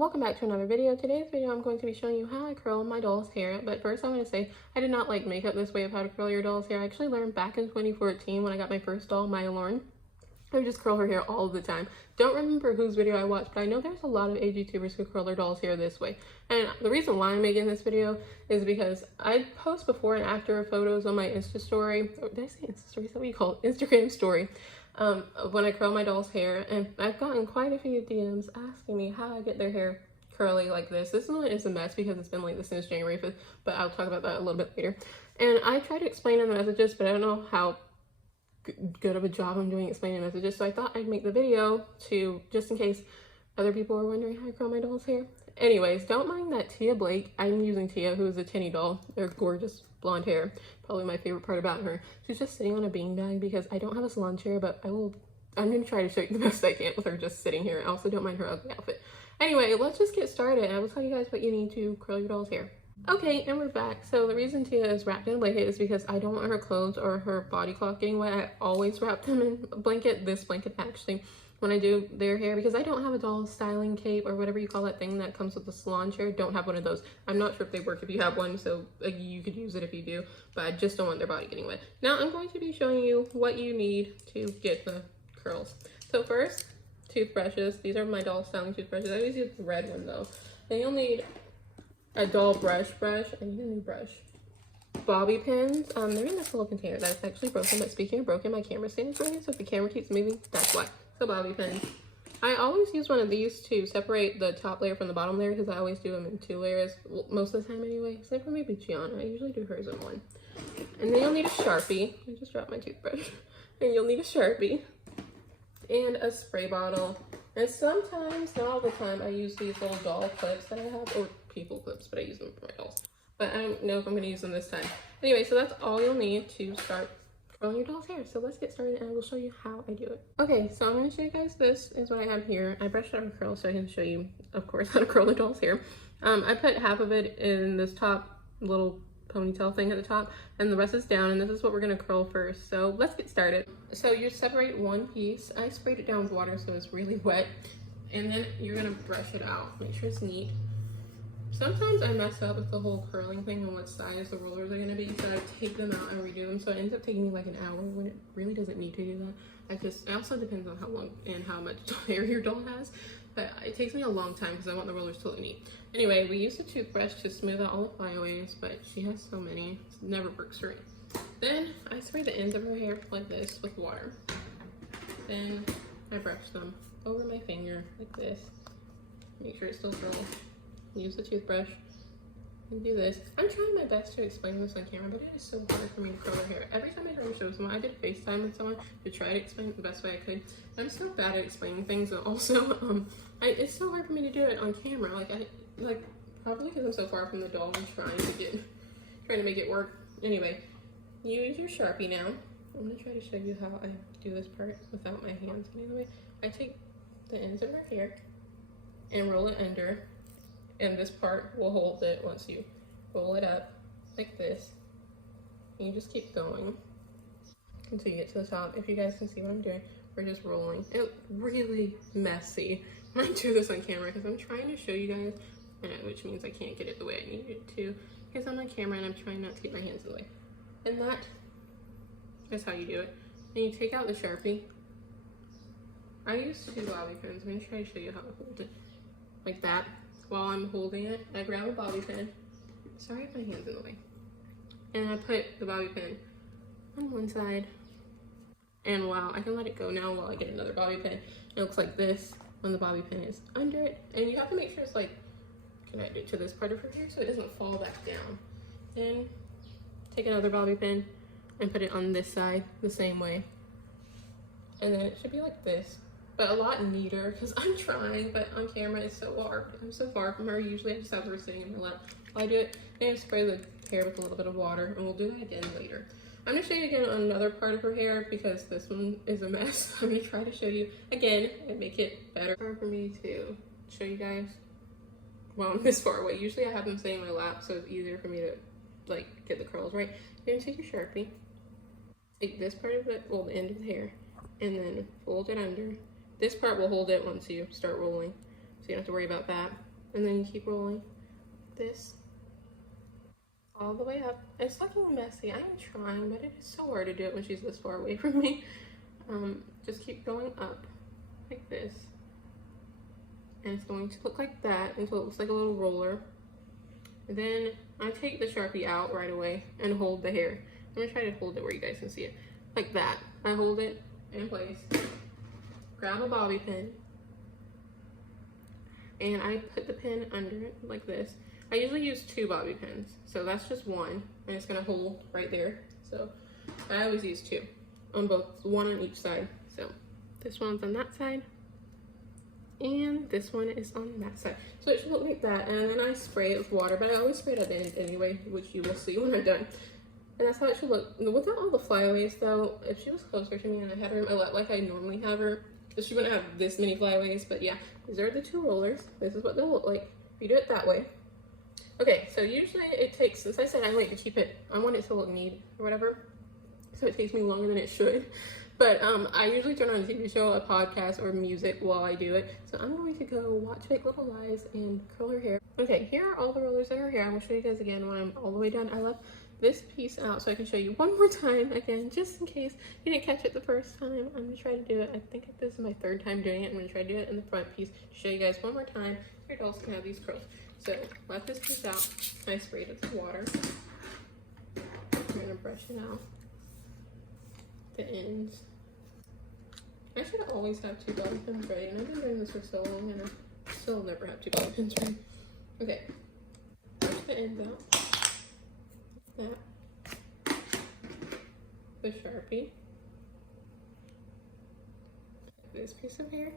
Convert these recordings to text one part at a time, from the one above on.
Welcome back to another video. Today's video I'm going to be showing you how I curl my doll's hair, but first I'm going to say I did not like make up this way of how to curl your doll's hair. I actually learned back in 2014 when I got my first doll, Maya Lauren. I would just curl her hair all the time. Don't remember whose video I watched, but I know there's a lot of age YouTubers who curl their doll's hair this way. And the reason why I'm making this video is because I post before and after photos on my Insta story. Did I say Insta story? Is that what you call it? Instagram story. When I curl my doll's hair, and I've gotten quite a few DMs asking me how I get their hair curly like this. This one is a mess because it's been like this since January 5th, but I'll talk about that a little bit later. And I try to explain in the messages, but I don't know how good of a job I'm doing explaining messages, so I thought I'd make the video to just in case other people are wondering how I curl my doll's hair. Anyways, don't mind that Tia Blake. I'm using Tia, who is a tinny doll. They're gorgeous blonde hair, probably my favorite part about her. She's just sitting on a beanbag because I don't have a salon chair, but I'm gonna try to show you the best I can with her just sitting here. I also don't mind her ugly outfit. Anyway, let's just get started and I will tell you guys what you need to curl your doll's hair. Okay, and we're back. So the reason Tia is wrapped in a blanket is because I don't want her clothes or her body cloth getting wet. I always wrap them in a blanket, this blanket actually, when I do their hair, because I don't have a doll styling cape or whatever you call that thing that comes with the salon chair. Don't have one of those. I'm not sure if they work if you have one, so you could use it if you do, but I just don't want their body getting wet. Now I'm going to be showing you what you need to get the curls. So first, toothbrushes. These are my doll styling toothbrushes. I always use the red one though. Then you'll need a doll brush. I need a new brush. Bobby pins. They're in this little container that's actually broken, but speaking of broken, my camera stand is moving, so if the camera keeps moving, that's why. So bobby pins. I always use one of these to separate the top layer from the bottom layer because I always do them in 2 layers, most of the time anyway, except for maybe Gianna. I usually do hers in 1. And then you'll need a Sharpie. I just dropped my toothbrush. And you'll need a Sharpie and a spray bottle. And sometimes, not all the time, I use these little doll clips that I have, or people clips, but I use them for my dolls. But I don't know if I'm going to use them this time. Anyway, so that's all you'll need to start curling your doll's hair. So let's get started and I will show you how I do it. Okay, so I'm going to show you guys, this is what I have here. I brushed out my curl so I can show you, of course, how to curl the doll's hair. I put half of it in this top little ponytail thing at the top and the rest is down, and this is what we're going to curl first. So let's get started. So you separate one piece. I sprayed it down with water so it's really wet, and then you're going to brush it out. Make sure it's neat. Sometimes I mess up with the whole curling thing and what size the rollers are going to be, so I take them out and redo them, so it ends up taking me like an hour when it really doesn't need to do that. It also depends on how long and how much hair your doll has, but it takes me a long time because I want the rollers to look neat. Anyway, we use a toothbrush to smooth out all the flyaways, but she has so many, it never works for me. Then I spray the ends of her hair like this with water. Then I brush them over my finger like this. Make sure it still curls. Use the toothbrush and do this. I'm trying my best to explain this on camera, but it is so hard for me to curl her hair. Every time I try to show someone, I did FaceTime with someone to try to explain it the best way I could. I'm so bad at explaining things, and also it's so hard for me to do it on camera. Probably because I'm so far from the doll and trying to make it work. Anyway, use your Sharpie now. I'm gonna try to show you how I do this part without my hands getting in the way. I take the ends of her hair and roll it under. And this part will hold it once you roll it up like this. And you just keep going until you get to the top. If you guys can see what I'm doing, we're just rolling. It's really messy when I do this on camera because I'm trying to show you guys, which means I can't get it the way I need it to because I'm on camera and I'm trying not to get my hands in the way. And that is how you do it. And you take out the Sharpie. I use 2 bobby pins. I'm going to try to show you how to hold it like that. While I'm holding it, I grab a bobby pin. Sorry if my hand's in the way. And I put the bobby pin on one side. And wow, I can let it go now while I get another bobby pin. It looks like this when the bobby pin is under it. And you have to make sure it's like connected to this part of her hair so it doesn't fall back down. Then take another bobby pin and put it on this side the same way. And then it should be like this. But a lot neater because I'm trying, but on camera it's so hard. I'm so far from her. Usually I just have her sitting in my lap while I do it. And I spray the hair with a little bit of water, and we'll do that again later. I'm going to show you again on another part of her hair because this one is a mess. I'm going to try to show you again and make it better. It's hard for me to show you guys while I'm this far away. Usually I have them sitting in my lap, so it's easier for me to get the curls right. You're going to take your Sharpie, take this part of it, well, the end of the hair, and then fold it under. This part will hold it once you start rolling, so you don't have to worry about that. and then you keep rolling this all the way up. It's looking messy. I'm trying, but it is so hard to do it when she's this far away from me. Just keep going up like this, and it's going to look like that until it looks like a little roller. And then I take the Sharpie out right away and hold the hair. I'm gonna try to hold it where you guys can see it, like that. I hold it in place, grab a bobby pin, and I put the pin under it like this. I usually use 2 bobby pins, so that's just 1, and it's gonna hold right there. So I always use 2 on both, 1 on each side. So this one's on that side, and this one is on that side. So it should look like that, and then I spray it with water, but I always spray it at the end anyway, which you will see when I'm done. And that's how it should look. Without all the flyaways though, if she was closer to me and I had her like I normally have her, she wouldn't have this many flyaways. But yeah, these are the 2 rollers. This is what they'll look like if you do it that way. Okay, so usually it takes, since I said I like to keep it, I want it to look neat or whatever, so it takes me longer than it should. But I usually turn on a TV show, a podcast, or music while I do it. So I'm going to go watch Big Little Lies and curl her hair. Okay, here are all the rollers in her hair. I will show you guys again when I'm all the way done. I left this piece out so I can show you one more time again, just in case you didn't catch it the first time. I'm gonna try to do it. I think this is my 3rd time doing it. I'm gonna try to do it in the front piece to show you guys one more time. Your dolls can have these curls. So left this piece out. I sprayed it with water. I'm gonna brush it out the ends. I should always have 2 bobby pins right, and I've been doing this for so long and I still never have 2 bobby pins right. Okay, brush the ends out. That. The Sharpie. This piece of hair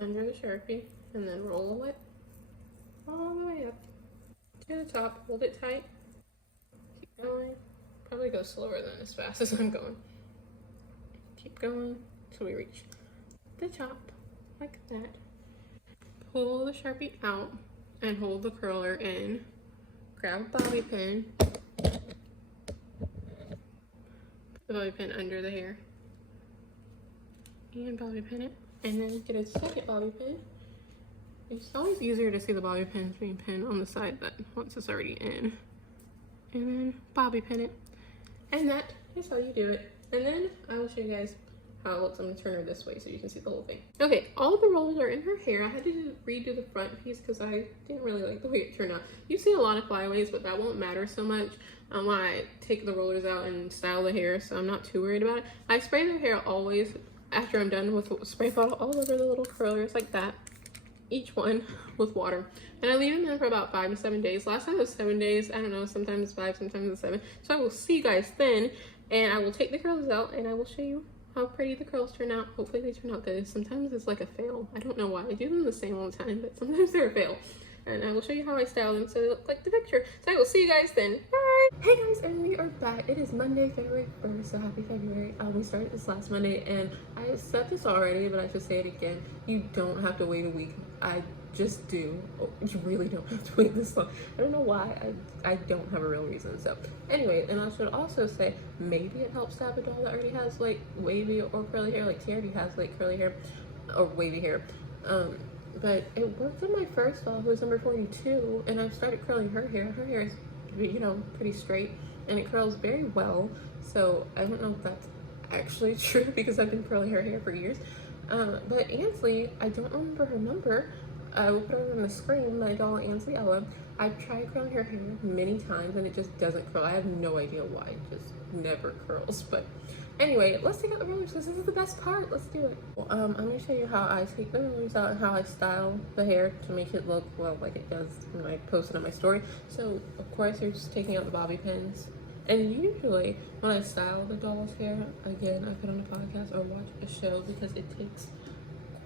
under the Sharpie, and then roll it all the way up to the top. Hold it tight. Keep going. Probably go slower than as fast as I'm going. Keep going till we reach the top, like that. Pull the Sharpie out and hold the curler in. Grab a bobby pin. Put the bobby pin under the hair. And bobby pin it. And then get a second bobby pin. It's always easier to see the bobby pins being pinned on the side, but once it's already in. And then bobby pin it. And that is how you do it. And then I will show you guys how it looks. I'm gonna turn her this way so you can see the whole thing. Okay, all the rollers are in her hair. I had to redo the front piece because I didn't really like the way it turned out. You see a lot of flyaways, but that won't matter so much when I take the rollers out and style the hair, so I'm not too worried about it. I spray their hair always after I'm done with the spray bottle all over the little curlers like that, each one with water, and I leave them in for about 5 to 7 days. Last time it was 7 days. I don't know, sometimes 5, sometimes 7. So I will see you guys then, and I will take the curls out and I will show you how pretty the curls turn out. Hopefully they turn out good. Sometimes it's like a fail. I don't know why. I do them the same all the time, but sometimes they're a fail. And I will show you how I style them so they look like the picture. So I will see you guys then. Bye! Hey guys, and we are back. It is Monday, February 1st, so happy February. We started this last Monday, and I said this already, but I should say it again. You don't have to wait a week. I just do. You really don't have to wait this long. I don't know why. I don't have a real reason. So anyway, and I should also say maybe it helps to have a doll that already has like wavy or curly hair. Like Tiara has like curly hair or wavy hair. But it worked on my first doll, who was number 42, and I've started curling her hair. Her hair is, you know, pretty straight, and it curls very well. So I don't know if that's actually true because I've been curling her hair for years. But Ansley, I don't remember her number. I will put her on the screen, my doll Ansley Ella. I've tried curling her hair many times and it just doesn't curl. I have no idea why, it just never curls. But anyway, let's take out the rollers because this is the best part. Let's do it. Well, I'm going to show you how I take the rollers out and how I style the hair to make it look, well, like it does when I post it on my story. So, of course, you're just taking out the bobby pins. And usually, when I style the doll's hair, again, I put on a podcast or watch a show because it takes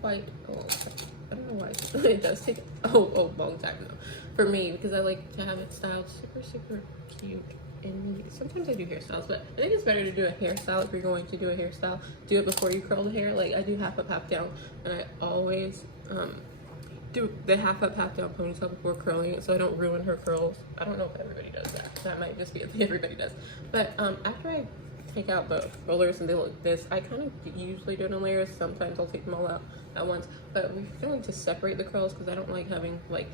quite a long time. I don't know why. It does take a long time though. For me, because I like to have it styled super cute. And sometimes I do hairstyles, but I think it's better to do a hairstyle if you're going to do a hairstyle. Do it before you curl the hair. Like I do half up, half down, and I always do the half up, half down ponytail before curling it so I don't ruin her curls. I don't know if everybody does that. That might just be a thing everybody does. But after I take out the rollers and they look this, I kind of usually do it in layers. Sometimes I'll take them all out at once, but we're going to separate the curls because I don't like having like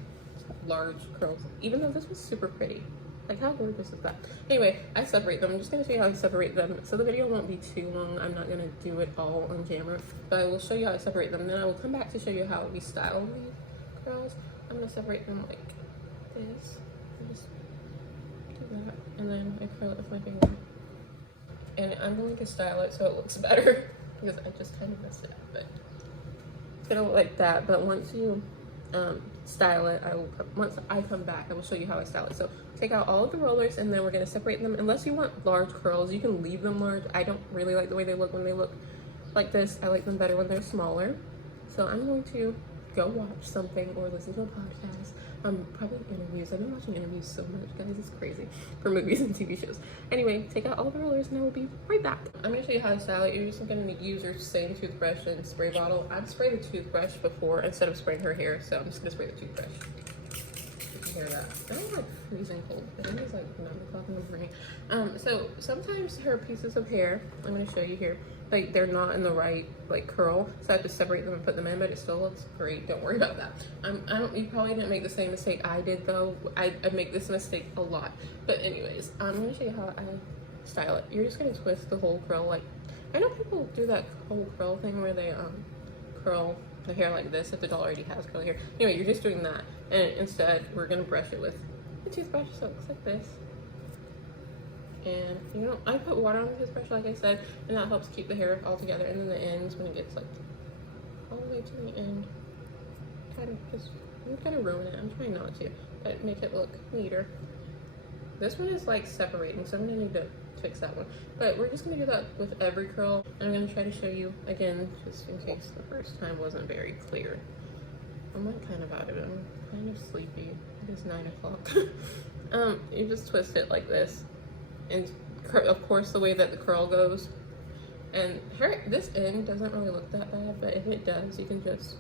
large curls, even though this was super pretty. Like, how gorgeous is that? Anyway, I separate them. I'm just gonna show you how I separate them. So the video won't be too long. I'm not gonna do it all on camera, but I will show you how I separate them. Then I will come back to show you how we style these curls. I'm gonna separate them like this. And just do that, and then I curl it with my finger. And I'm going to style it so it looks better because I just kind of messed it up. But it's gonna look like that. But once you style it, once I come back, I will show you how I style it. So take out all of the rollers, and then we're gonna separate them. Unless you want large curls, you can leave them large. I don't really like the way they look when they look like this. I like them better when they're smaller. So I'm going to go watch something or listen to a podcast. Probably interviews. I've been watching interviews so much, guys. It's crazy, for movies and TV shows. Anyway, take out all the rollers and I will be right back. I'm gonna show you how to style it. You're just gonna use your same toothbrush and spray bottle. I've sprayed the toothbrush before instead of spraying her hair, so I'm just gonna spray the toothbrush. You can hear that. I'm like freezing cold. I think it's like 9 o'clock in the morning. So sometimes her pieces of hair, I'm gonna show you here, like they're not in the right like curl, so I have to separate them and put them in, but it still looks great. Don't worry about that. You probably didn't make the same mistake I did though. I make this mistake a lot. But anyways, I'm gonna show you how I style it. You're just gonna twist the whole curl. Like, I know people do that whole curl thing where they curl the hair like this if the doll already has curly hair. Anyway, you're just doing that, and instead we're gonna brush it with the toothbrush, so it looks like this. And you know, I put water on the toothbrush like I said, and that helps keep the hair all together. And then the ends, when it gets like all the way to the end, I'm gonna ruin it. I'm trying not to, but make it look neater. This one is like separating, so I'm gonna need to fix that one. But we're just gonna do that with every curl. And I'm gonna try to show you again, just in case the first time wasn't very clear. I'm like kind of out of it. I'm kind of sleepy. It is 9 o'clock. You just twist it like this. And of course the way that the curl goes, and this end doesn't really look that bad, but if it does, you can just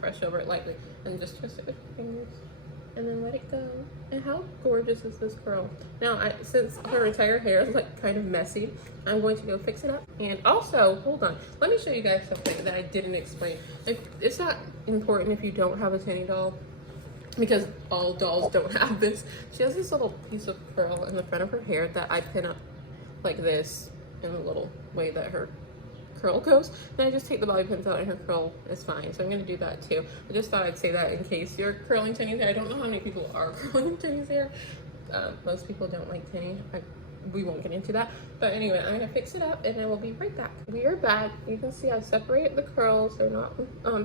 brush over it lightly and just twist it with your fingers and then let it go. And how gorgeous is this curl? Now, since her entire hair is like kind of messy, I'm going to go fix it up. And also, hold on, let me show you guys something that I didn't explain. Like, it's not important if you don't have a Tenny doll, because all dolls don't have this. She has this little piece of curl in the front of her hair that I pin up like this in the little way that her curl goes. Then I just take the bobby pins out and her curl is fine. So I'm gonna do that too. I just thought I'd say that in case you're curling Tenny's hair. I don't know how many people are curling Tenny's hair. Most people don't like Tenny. We won't get into that. But anyway, I'm gonna fix it up and I will be right back. We are back. You can see I've separated the curls. They're not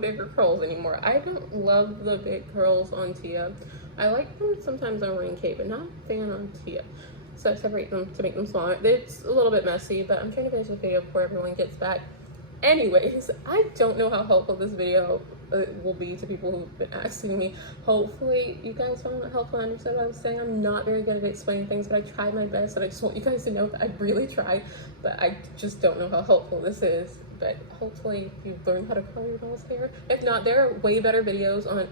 bigger curls anymore. I don't love the big curls on Tia. I like them sometimes on Rain K, but not a fan on Tia. So I separate them to make them smaller. It's a little bit messy, but I'm trying to finish the video before everyone gets back. Anyways, I don't know how helpful this video will be to people who've been asking me. Hopefully you guys found it helpful. I understand what I was saying. I'm not very good at explaining things, but I tried my best, and I just want you guys to know that I really tried, but I just don't know how helpful this is. But hopefully you've learned how to curl your doll's hair. If not, there are way better videos on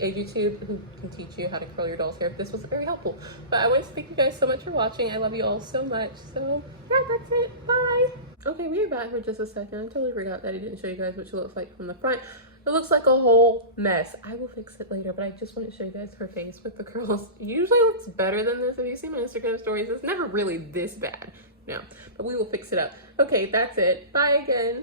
YouTube who can teach you how to curl your doll's hair. This was very helpful. But I want to thank you guys so much for watching. I love you all so much. So yeah, that's it. Bye. Okay, we're back for just a second. I totally forgot that I didn't show you guys what she looks like from the front. It looks like a whole mess. I will fix it later, but I just want to show you guys her face with the curls. It usually looks better than this. If you see my Instagram stories, it's never really this bad. No, but we will fix it up. Okay, that's it. Bye again.